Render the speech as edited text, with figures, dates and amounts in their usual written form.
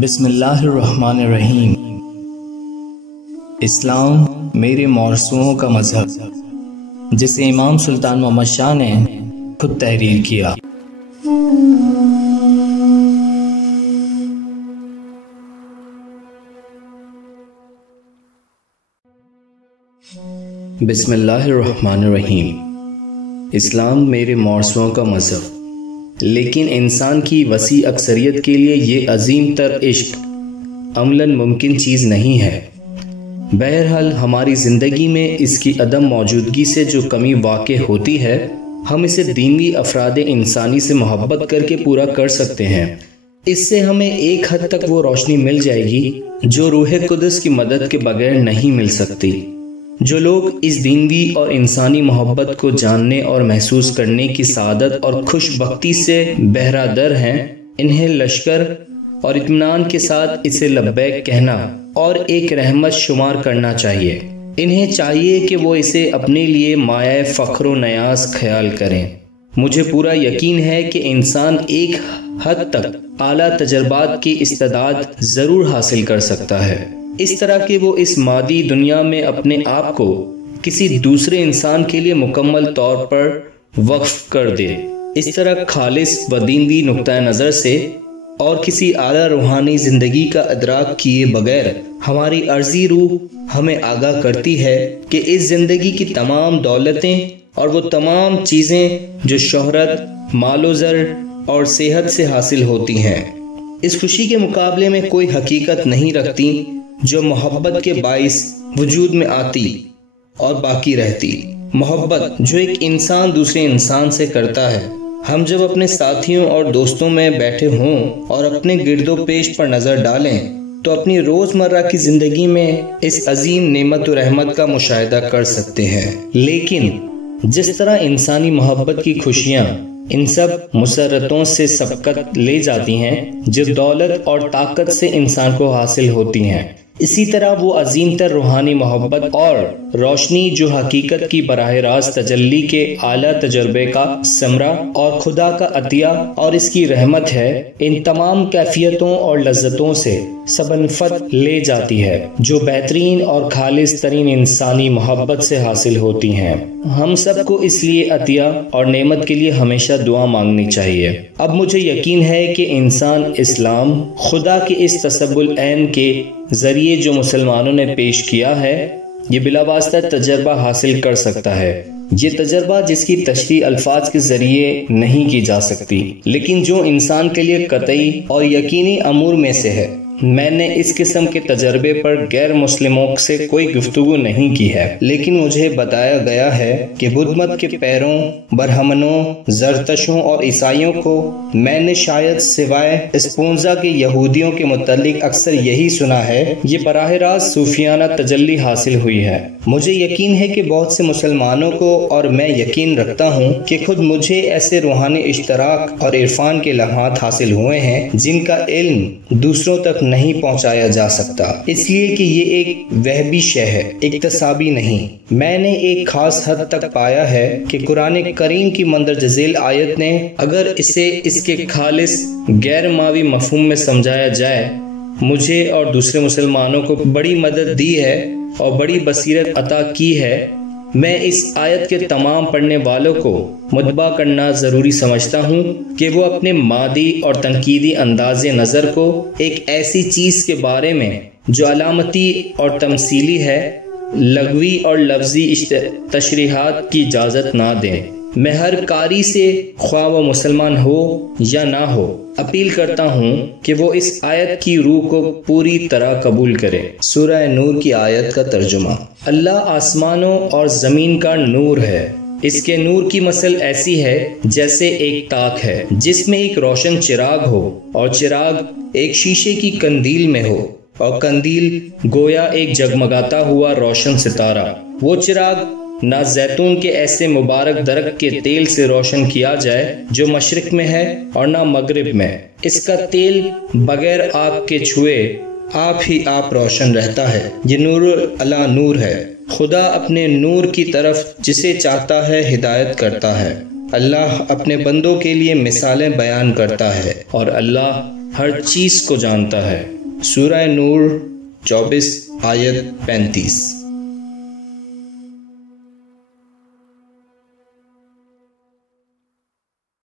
بسم اللہ الرحمن الرحیم۔ اسلام میرے مورثوں کا مذہب، جسے امام سلطان محمد شاہ نے خود تحریر کیا۔ بسم اللہ الرحمن الرحیم۔ اسلام میرے مورثوں کا مذہب، لیکن انسان کی وسیع اکثریت کے لیے یہ عظیم تر عشق عملاً ممکن چیز نہیں ہے۔ بہرحال ہماری زندگی میں اس کی عدم موجودگی سے جو کمی واقع ہوتی ہے، ہم اسے دینی افراد انسانی سے محبت کر کے پورا کر سکتے ہیں۔ اس سے ہمیں ایک حد تک وہ روشنی مل جائے گی جو روح قدس کی مدد کے بغیر نہیں مل سکتی۔ جو لوگ اس دینی اور انسانی محبت کو جاننے اور محسوس کرنے کی سعادت اور خوش بختی سے بہرہ در ہیں، انہیں لشکر اور اطمینان کے ساتھ اسے لبیک کہنا اور ایک رحمت شمار کرنا چاہیے۔ انہیں چاہیے کہ وہ اسے اپنے لیے مایہ فخر و نیاز خیال کریں۔ مجھے پورا یقین ہے کہ انسان ایک حد تک اعلیٰ تجربات کی استعداد ضرور حاصل کر سکتا ہے، اس طرح کہ وہ اس مادی دنیا میں اپنے آپ کو کسی دوسرے انسان کے لیے مکمل طور پر وقف کر دے۔ اس طرح خالص و دینی نقطۂ نظر سے اور کسی اعلیٰ روحانی زندگی کا ادراک کیے بغیر ہماری عرضی روح ہمیں آگاہ کرتی ہے کہ اس زندگی کی تمام دولتیں اور وہ تمام چیزیں جو شہرت، مال و زر اور صحت سے حاصل ہوتی ہیں، اس خوشی کے مقابلے میں کوئی حقیقت نہیں رکھتی جو محبت کے باعث وجود میں آتی اور باقی رہتی۔ محبت جو ایک انسان دوسرے انسان سے کرتا ہے۔ ہم جب اپنے ساتھیوں اور دوستوں میں بیٹھے ہوں اور اپنے گرد و پیش پر نظر ڈالیں تو اپنی روزمرہ کی زندگی میں اس عظیم نعمت و رحمت کا مشاہدہ کر سکتے ہیں۔ لیکن جس طرح انسانی محبت کی خوشیاں ان سب مسرتوں سے سبقت لے جاتی ہیں جو دولت اور طاقت سے انسان کو حاصل ہوتی ہیں، اسی طرح وہ عظیم تر روحانی محبت اور روشنی جو حقیقت کی براہ راست تجلی کے اعلیٰ تجربے کا ثمرہ اور خدا کا عطیہ اور اس کی رحمت ہے، ان تمام کیفیتوں اور لذتوں سے سبنفت لے جاتی ہے جو بہترین اور خالص ترین انسانی محبت سے حاصل ہوتی ہیں۔ ہم سب کو اس لیے عطیہ اور نعمت کے لیے ہمیشہ دعا مانگنی چاہیے۔ اب مجھے یقین ہے کہ انسان اسلام خدا کے اس تسب العین کے ذریعے جو مسلمانوں نے پیش کیا ہے، یہ بلا واسطہ تجربہ حاصل کر سکتا ہے۔ یہ تجربہ جس کی تشریح الفاظ کے ذریعے نہیں کی جا سکتی، لیکن جو انسان کے لیے قطعی اور یقینی امور میں سے ہے۔ میں نے اس قسم کے تجربے پر غیر مسلموں سے کوئی گفتگو نہیں کی ہے، لیکن مجھے بتایا گیا ہے کہ بدھ مت کے پیروں، برہمنوں، زرتشتوں اور عیسائیوں کو میں نے شاید سوائے اسپونزا کے یہودیوں کے متعلق اکثر یہی سنا ہے، یہ براہ راست صوفیانہ تجلی حاصل ہوئی ہے۔ مجھے یقین ہے کہ بہت سے مسلمانوں کو، اور میں یقین رکھتا ہوں کہ خود مجھے، ایسے روحانی اشتراک اور عرفان کے لمحات حاصل ہوئے ہیں جن کا علم دوسروں تک نہیں پہنچایا جا سکتا، اس لیے کہ یہ ایک وہبی شے ہے، اکتسابی نہیں۔ میں نے ایک خاص حد تک پایا ہے کہ قرآن کریم کی مندرجہ ذیل آیت نے اگر اسے اس کے خالص غیر ماوی مفہوم میں سمجھایا جائے، مجھے اور دوسرے مسلمانوں کو بڑی مدد دی ہے اور بڑی بصیرت عطا کی ہے۔ میں اس آیت کے تمام پڑھنے والوں کو متبع کرنا ضروری سمجھتا ہوں کہ وہ اپنے مادی اور تنقیدی انداز نظر کو ایک ایسی چیز کے بارے میں جو علامتی اور تمثیلی ہے، لغوی اور لفظی تشریحات کی اجازت نہ دیں۔ میں ہر قاری سے، خواہ وہ مسلمان ہو یا نہ ہو، اپیل کرتا ہوں کہ وہ اس آیت کی روح کو پوری طرح قبول کرے۔ سورہ نور کی آیت کا ترجمہ۔ اللہ آسمانوں اور زمین کا نور ہے۔ اس کے نور کی مثل ایسی ہے جیسے ایک تاک ہے جس میں ایک روشن چراغ ہو، اور چراغ ایک شیشے کی قندیل میں ہو، اور قندیل گویا ایک جگمگاتا ہوا روشن ستارہ۔ وہ چراغ نہ زیتون کے ایسے مبارک درخت کے تیل سے روشن کیا جائے جو مشرق میں ہے اور نہ مغرب میں۔ اس کا تیل بغیر آگ کے چھوئے آپ ہی آپ روشن رہتا ہے۔ یہ نور علی نور ہے۔ خدا اپنے نور کی طرف جسے چاہتا ہے ہدایت کرتا ہے۔ اللہ اپنے بندوں کے لیے مثالیں بیان کرتا ہے اور اللہ ہر چیز کو جانتا ہے۔ سورہ نور 24 آیت 35۔